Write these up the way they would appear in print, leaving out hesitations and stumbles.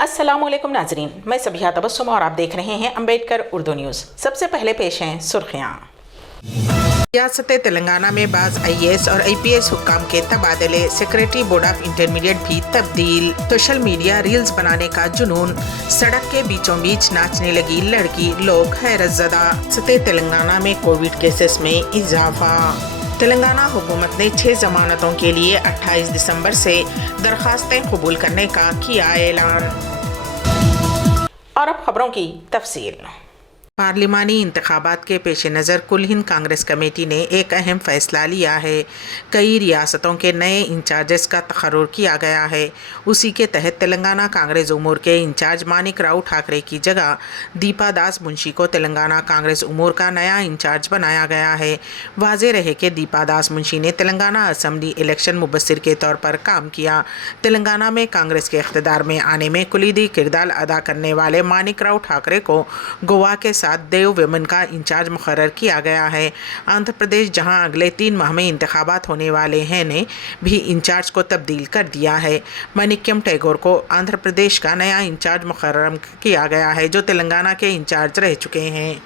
अस्सलाम वालेकुम नाजरीन, मैं सबिहा तबस्सुम और आप देख रहे हैं अम्बेडकर उर्दू न्यूज़। सबसे पहले पेश हैं सुर्खियाँ। रियासत तेलंगाना में बाज़ IAS और IPS हुक्काम के तबादले, सेक्रेटरी बोर्ड ऑफ इंटरमीडिएट भी तब्दील, सोशल मीडिया रील्स बनाने का जुनून, सड़क के बीचों बीच नाचने लगी लड़की, लोग हैरत ज़दा। रियासत तेलंगाना में कोविड केसेस में इजाफा। तेलंगाना हुकूमत ने 6 जमानतों के लिए 28 दिसंबर से दरखास्तें कबूल करने का किया ऐलान। और अब खबरों की तफसील। पार्लिमानी इंतखाबात के पेश नज़र कुल हिंद कांग्रेस कमेटी ने एक अहम फ़ैसला लिया है। कई रियासतों के नए इंचार्जेस का तकर्रुर किया गया है। उसी के तहत तेलंगाना कांग्रेस उमूर के इंचार्ज मानिक राव ठाकरे की जगह दीपा दास मुंशी को तेलंगाना कांग्रेस उमूर का नया इंचार्ज बनाया गया है। वाज़ेह रहे कि दीपा दास मुंशी ने तेलंगाना असम्बली इलेक्शन मुबस्सिर के तौर पर काम किया। तेलंगाना में कांग्रेस के इख्तिदार में आने में कुलीदी किरदार अदा करने वाले मानिक राव ठाकरे को गोवा के देव विमन का इंचार्ज मुकर्रर किया गया है। आंध्र प्रदेश, जहां अगले 3 माह में इंतखाबात होने वाले हैं, ने भी इंचार्ज को तब्दील कर दिया है। मनिक्यम टैगोर को आंध्र प्रदेश का नया इंचार्ज मुकर्रर किया गया है, जो तेलंगाना के इंचार्ज रह चुके हैं।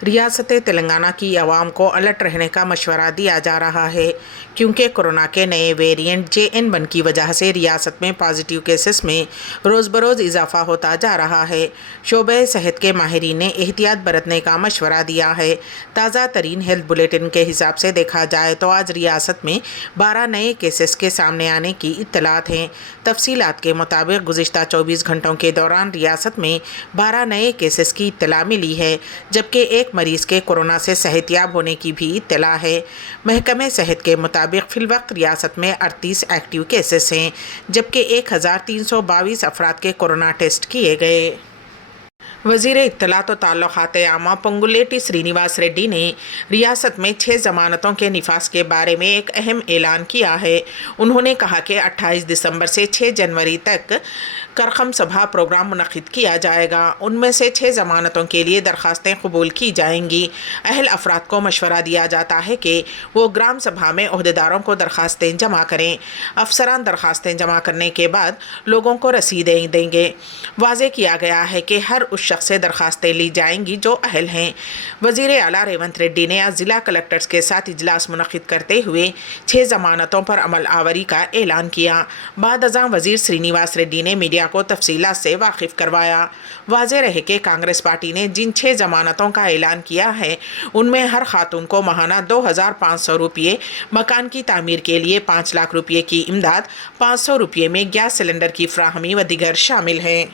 रियासत तेलंगाना की आवाम को अलर्ट रहने का मशवरा दिया जा रहा है, क्योंकि कोरोना के नए वेरिएंट JN1 की वजह से रियासत में पॉजिटिव केसेस में रोज़ बरोज़ इजाफा होता जा रहा है। शोबे सेहत के माहिरीन ने एहतियात बरतने का मशवरा दिया है। ताज़ा तरीन हेल्थ बुलेटिन के हिसाब से देखा जाए तो आज रियासत में 12 नए केसेस के सामने आने की इत्तलात हैं। तफसीलात के मुताबिक गुज़िश्ता 24 घंटों के दौरान रियासत में 12 नए केसेस की इत्तला मिली है, जबकि एक मरीज के कोरोना से सेहतयाब होने की भी इत्तला है। महकमे सेहत के मुताबिक फिलवक्त रियासत में 38 एक्टिव केसेस हैं, जबकि 1322 अफराद के कोरोना टेस्ट किए गए। वज़ीर इत्तलात व ताल्लुकात आमा पोंगुलेटी श्रीनिवास रेड्डी ने रियासत में 6 जमानतों के निफास के बारे में एक अहम ऐलान किया है। उन्होंने कहा कि 28 दिसंबर से 6 जनवरी तक करखम सभा प्रोग्राम मुनक़िद किया जाएगा। उनमें से 6 जमानतों के लिए दरखास्तें कबूल की जाएंगी। अहल अफराद को मशवरा दिया जाता है कि वो ग्राम सभा में ओहदेदारों को दरखास्तें जमा करें। अफसरान दरखास्तें जमा करने के बाद लोगों को रसीदें देंगे। वाज़ेह किया गया है कि हर उस शख्स से दरखास्तें ली जाएंगी जो अहल हैं। वज़ीर आला रेवंत रेड्डी ने आज ज़िला कलेक्टर्स के साथ इजलास मुनक़िद करते हुए 6 जमानतों पर अमल आवरी का ऐलान किया। बाद अज़ां वज़ीर श्रीनिवास रेड्डी ने मीडिया को तफसीलात से वाकिफ़ करवाया। वाज़ेह रहे कि कांग्रेस पार्टी ने जिन 6 जमानतों का ऐलान किया है, उनमें हर खातून को माहाना 2500 रुपये, मकान की तामीर के लिए 5 लाख रुपये की इमदाद, 500 रुपये में गैस सिलेंडर की फ्राहमी व दीगर शामिल हैं।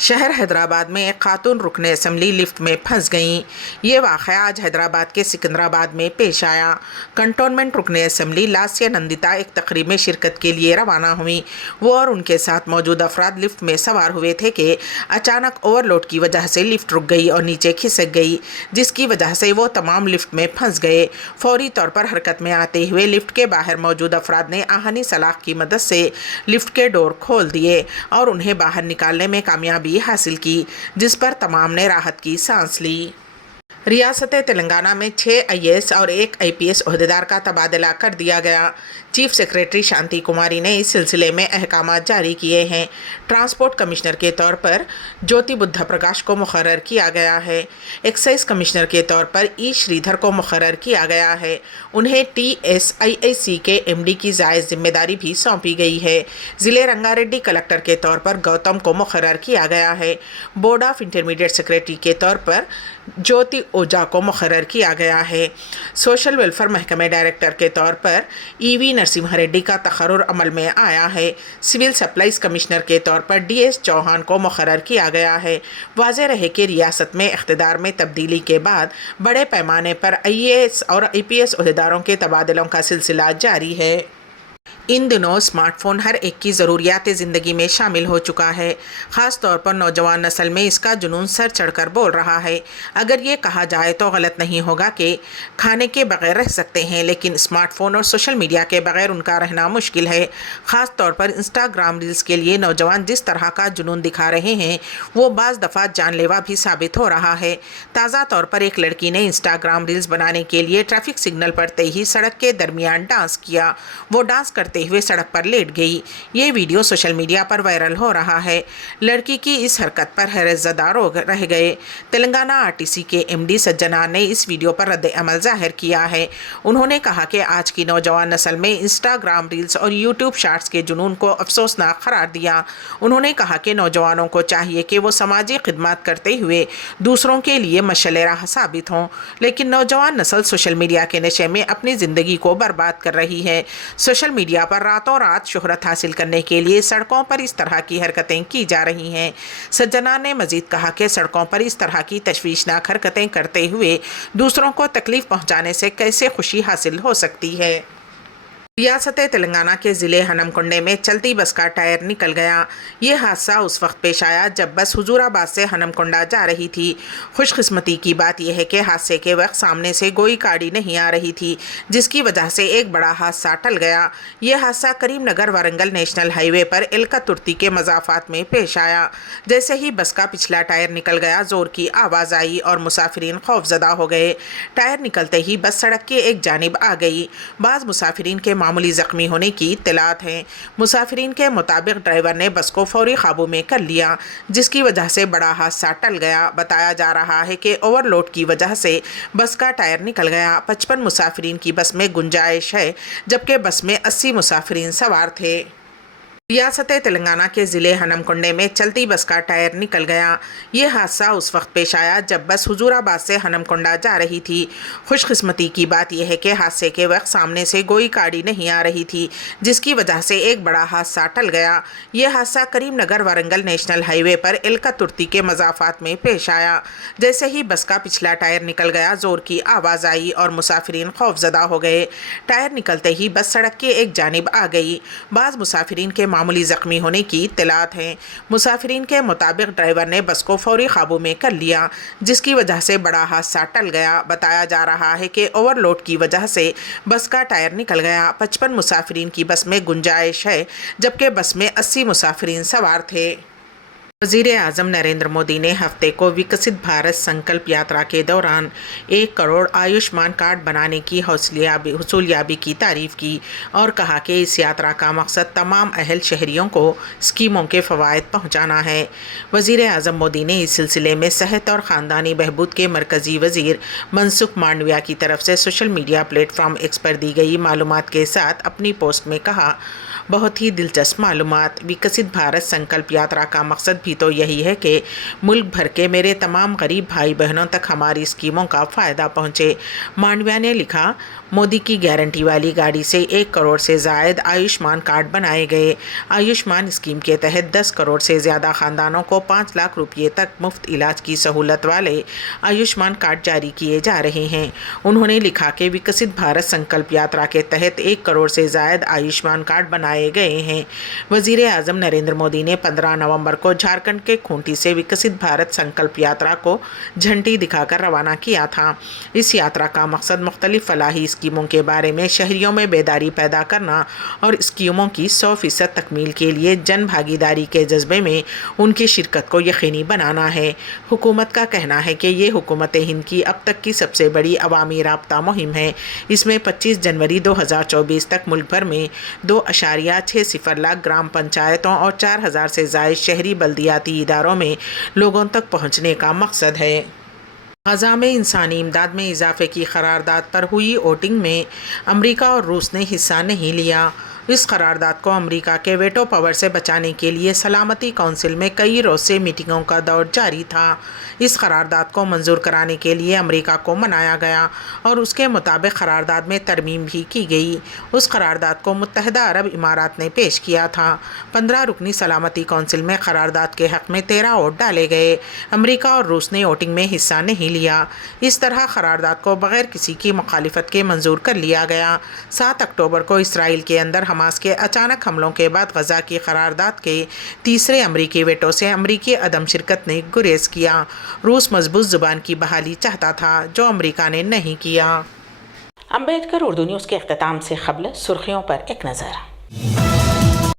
शहर हैदराबाद में एक खातून रुकने असम्बली लिफ्ट में फंस गईं। ये वाक़या आज हैदराबाद के सिकंदराबाद में पेश आया। कंटोनमेंट रुकने असम्बली लासिया नंदिता एक तकरीब में शिरकत के लिए रवाना हुई। वो और उनके साथ मौजूद अफराद लिफ्ट में सवार हुए थे कि अचानक ओवरलोड की वजह से लिफ्ट रुक गई और नीचे खिसक गई, जिसकी वजह से वो तमाम लिफ्ट में फंस गए। फौरी तौर पर हरकत में आते हुए लिफ्ट के बाहर मौजूद अफराद ने आहनी सलाख की मदद से लिफ्ट के डोर खोल दिए और उन्हें बाहर निकालने में कामयाबी हासिल की, जिस पर तमाम ने राहत की सांस ली। रियासत तेलंगाना में 6 IAS और 1 IPS ओहदेदार का तबादला कर दिया गया। चीफ सेक्रेटरी शांति कुमारी ने इस सिलसिले में अहकाम जारी किए हैं। ट्रांसपोर्ट कमिश्नर के तौर पर ज्योति बुद्धा प्रकाश को मुकर्रर किया गया है। एक्साइज कमिश्नर के तौर पर E श्रीधर को मुकर्रर किया गया है। उन्हें TSIIC के MD की जायज़ जिम्मेदारी भी सौंपी गई है। ज़िले रंगारेड्डी कलेक्टर के तौर पर गौतम को मुकर्रर किया गया है। बोर्ड ऑफ इंटरमीडिएट सेक्रेटरी के तौर पर ज्योति ओझा को मुकर्रर किया गया है। सोशल वेलफेयर महकमे डायरेक्टर के तौर पर EV नरसिम्हा रेड्डी का तकर्रुर अमल में आया है। सिविल सप्लाईज कमिश्नर के तौर पर DS चौहान को मुकर्रर किया गया है। वाज़ेह रहे कि रियासत में इख्तिदार में तब्दीली के बाद बड़े पैमाने पर IAS और IPS ओहदेदारों के तबादलों का सिलसिला जारी है। इन दिनों स्मार्टफ़ोन हर एक की ज़रूरियात ज़िंदगी में शामिल हो चुका है। ख़ास तौर पर नौजवान नस्ल में इसका जुनून सर चढ़कर बोल रहा है। अगर ये कहा जाए तो गलत नहीं होगा कि खाने के बगैर रह सकते हैं, लेकिन स्मार्टफ़ोन और सोशल मीडिया के बगैर उनका रहना मुश्किल है। ख़ास तौर पर इंस्टाग्राम रील्स के लिए नौजवान जिस तरह का जुनून दिखा रहे हैं, वो बाज़ दफ़ा जानलेवा भी साबित हो रहा है। ताज़ा तौर पर एक लड़की ने इंस्टाग्राम रील्स बनाने के लिए ट्रैफिक सिग्नल पर तय ही सड़क के दरमियान डांस किया। वो डांस करते करते हुए सड़क पर लेट गई। ये वीडियो सोशल मीडिया पर वायरल हो रहा है। लड़की की इस हरकत पर हैरतज़दा रह गए। तेलंगाना आरटीसी के एमडी सज्जनार ने इस वीडियो पर रद्द अमल जाहिर किया है। उन्होंने कहा कि आज की नौजवान नस्ल में इंस्टाग्राम रील्स और यूट्यूब शॉर्ट्स के जुनून को अफसोसनाक करार दिया। उन्होंने कहा कि नौजवानों को चाहिए कि वो समाजी खिदमत करते हुए दूसरों के लिए मशाल राह साबित हों, लेकिन नौजवान नस्ल सोशल मीडिया के नशे में अपनी ज़िंदगी को बर्बाद कर रही है। सोशल मीडिया पर रातों रात शोहरत हासिल करने के लिए सड़कों पर इस तरह की हरकतें की जा रही हैं। सज्जनार ने मजीद कहा कि सड़कों पर इस तरह की तशवीशनाक हरकतें करते हुए दूसरों को तकलीफ पहुंचाने से कैसे खुशी हासिल हो सकती है। रियासत तेलंगाना के ज़िले हनमकुंडे में चलती बस का टायर निकल गया। ये हादसा उस वक्त पेश आया जब बस हुजूराबाद से हनमकुंडा जा रही थी। खुशकिस्मती की बात यह है कि हादसे के वक्त सामने से कोई गाड़ी नहीं आ रही थी, जिसकी वजह से एक बड़ा हादसा टल गया। ये हादसा करीमनगर वारंगल नेशनल हाईवे पर एलका तुर्ती के मज़ाफ़ात में पेश आया। जैसे ही बस का पिछला टायर निकल गया, ज़ोर की आवाज़ आई और मुसाफिरीन खौफजदा हो गए। टायर निकलते ही बस सड़क की एक जानिब आ गई। बाज़ मुसाफिरीन के मामूली ज़ख्मी होने की इत्तलात हैं। मुसाफिरीन के मुताबिक ड्राइवर ने बस को फौरी काबू में कर लिया, जिसकी वजह से बड़ा हादसा टल गया। बताया जा रहा है कि ओवरलोड की वजह से बस का टायर निकल गया। 55 मुसाफिरीन की बस में गुंजाइश है, जबकि बस में 80 मुसाफिरीन सवार थे। रियासत तेलंगाना के ज़िले हनमकुंडे में चलती बस का टायर निकल गया। ये हादसा उस वक्त पेश आया जब बस हुजूराबाद से हनमकुंडा जा रही थी। खुशकिस्मती की बात यह है कि हादसे के वक्त सामने से कोई गाड़ी नहीं आ रही थी, जिसकी वजह से एक बड़ा हादसा टल गया। ये हादसा करीमनगर वारंगल नेशनल हाईवे पर एलका तुर्ती के मज़ाफ़ात में पेश आया। जैसे ही बस का पिछला टायर निकल गया, ज़ोर की आवाज़ आई और मुसाफिरीन खौफजदा हो गए। टायर निकलते ही बस सड़क की एक जानिब आ गई। बाज़ मुसाफिरीन के मामूली ज़ख्मी होने की इत्तलात हैं। मुसाफिरीन के मुताबिक ड्राइवर ने बस को फौरी काबू में कर लिया, जिसकी वजह से बड़ा हादसा टल गया। बताया जा रहा है कि ओवरलोड की वजह से बस का टायर निकल गया। 55 मुसाफिरीन की बस में गुंजाइश है, जबकि बस में 80 मुसाफिरीन सवार थे। वज़ीर-ए-आज़म नरेंद्र मोदी ने हफ्ते को विकसित भारत संकल्प यात्रा के दौरान 1 करोड़ आयुष्मान कार्ड बनाने की हसूलियाबी की तारीफ़ की और कहा कि इस यात्रा का मकसद तमाम अहल शहरियों को स्कीमों के फ़वाइद पहुँचाना है। वज़ीर-ए-आज़म मोदी ने इस सिलसिले में सेहत और ख़ानदानी बहबूद के मरकज़ी वज़ीर मनसुख मांडविया की तरफ से सोशल मीडिया प्लेटफॉर्म एक्स पर दी गई मालूमात के साथ अपनी पोस्ट में कहा, बहुत ही दिलचस्प मालूमात। विकसित भारत संकल्प यात्रा का मकसद भी तो यही है कि मुल्क भर के मेरे तमाम गरीब भाई बहनों तक हमारी स्कीमों का फ़ायदा पहुँचे। मांडविया ने लिखा, मोदी की गारंटी वाली गाड़ी से 1 करोड़ से ज़ायद आयुष्मान कार्ड बनाए गए। आयुष्मान स्कीम के तहत 10 करोड़ से ज़्यादा ख़ानदानों को 5 लाख रुपये तक मुफ्त इलाज की सहूलत वाले आयुष्मान कार्ड जारी किए जा रहे हैं। उन्होंने लिखा कि विकसित भारत संकल्प यात्रा के तहत 1 करोड़ से ज़ायद आयुष्मान कार्ड बनाए गए हैं। वज़ीर-ए-आज़म नरेंद्र मोदी ने 15 नवंबर को झारखंड के खूंटी से विकसित भारत संकल्प यात्रा को झंडी दिखाकर रवाना किया था। इस यात्रा का मकसद मुख्तलिफ फलाही स्कीमों के बारे में शहरियों में बेदारी पैदा करना और स्कीमों की 100% तकमील के लिए जन भागीदारी के जज्बे में उनकी शिरकत को यकीनी बनाना है। हुकूमत का कहना है कि ये हुकूमत हिंद की अब तक की सबसे बड़ी अवामी राब्ता मुहिम है। इसमें 25 जनवरी 2024 तक मुल्क भर में 2.60 लाख ग्राम पंचायतों और 4000 से ज़ायद शहरी बल्दियाती इदारों में लोगों तक पहुँचने का मकसद है। गज़ा में इंसानी इमदाद में इजाफे की करारदाद पर हुई वोटिंग में अमेरिका और रूस ने हिस्सा नहीं लिया। इस करारदाद को अमेरिका के वेटो पावर से बचाने के लिए सलामती काउंसिल में कई रोज़ से मीटिंगों का दौर जारी था। इस करारदाद को मंजूर कराने के लिए अमेरिका को मनाया गया और उसके मुताबिक करारदाद में तरमीम भी की गई। उस करारदाद को मुत्तहिदा अरब इमारात ने पेश किया था। 15 रुकनी सलामती काउंसिल में करारदाद के हक़ में 13 वोट डाले गए। अमेरिका और रूस ने वोटिंग में हिस्सा नहीं लिया। इस तरह करारदाद को बग़ैर किसी की मुखालिफत के मंजूर कर लिया गया। 7 अक्टूबर को इसराइल के अंदर हमास के अचानक हमलों के बाद गज़ा की करारदाद के तीसरे अमरीकी वेटो से अमरीकी अदम शिरकत ने गुरेज किया। रूस मजबूत ज़ुबान की बहाली चाहता था, जो अमरीका ने नहीं किया। अम्बेडकर उर्दू न्यूज़ के इख्तिताम से क़ब्ल सुर्खियों पर एक नज़र।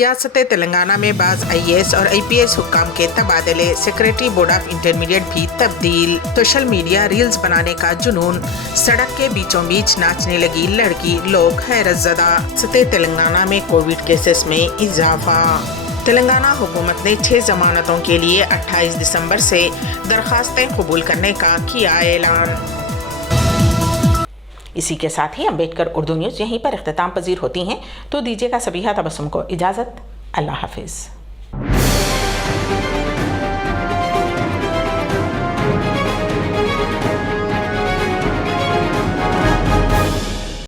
ریاست تلنگانہ میں بعض IAS اور IPS حکام کے تبادلے، سیکریٹری بورڈ آف انٹرمیڈیٹ بھی تبدیل، سوشل میڈیا ریلز بنانے کا جنون، سڑک کے بیچوں بیچ ناچنے لگی لڑکی، لوگ حیرت زدہ۔ ریاست تلنگانہ میں کووڈ کیسز میں اضافہ۔ تلنگانہ حکومت نے 6 ضمانتوں کے لیے 28 دسمبر سے درخواستیں قبول کرنے کا کیا اعلان۔ اسی کے ساتھ ہی امبیڈکر اردو نیوز یہیں پر اختتام پذیر ہوتی ہیں، تو دیجیے گا سبیحہ تبسم کو اجازت۔ اللہ حافظ۔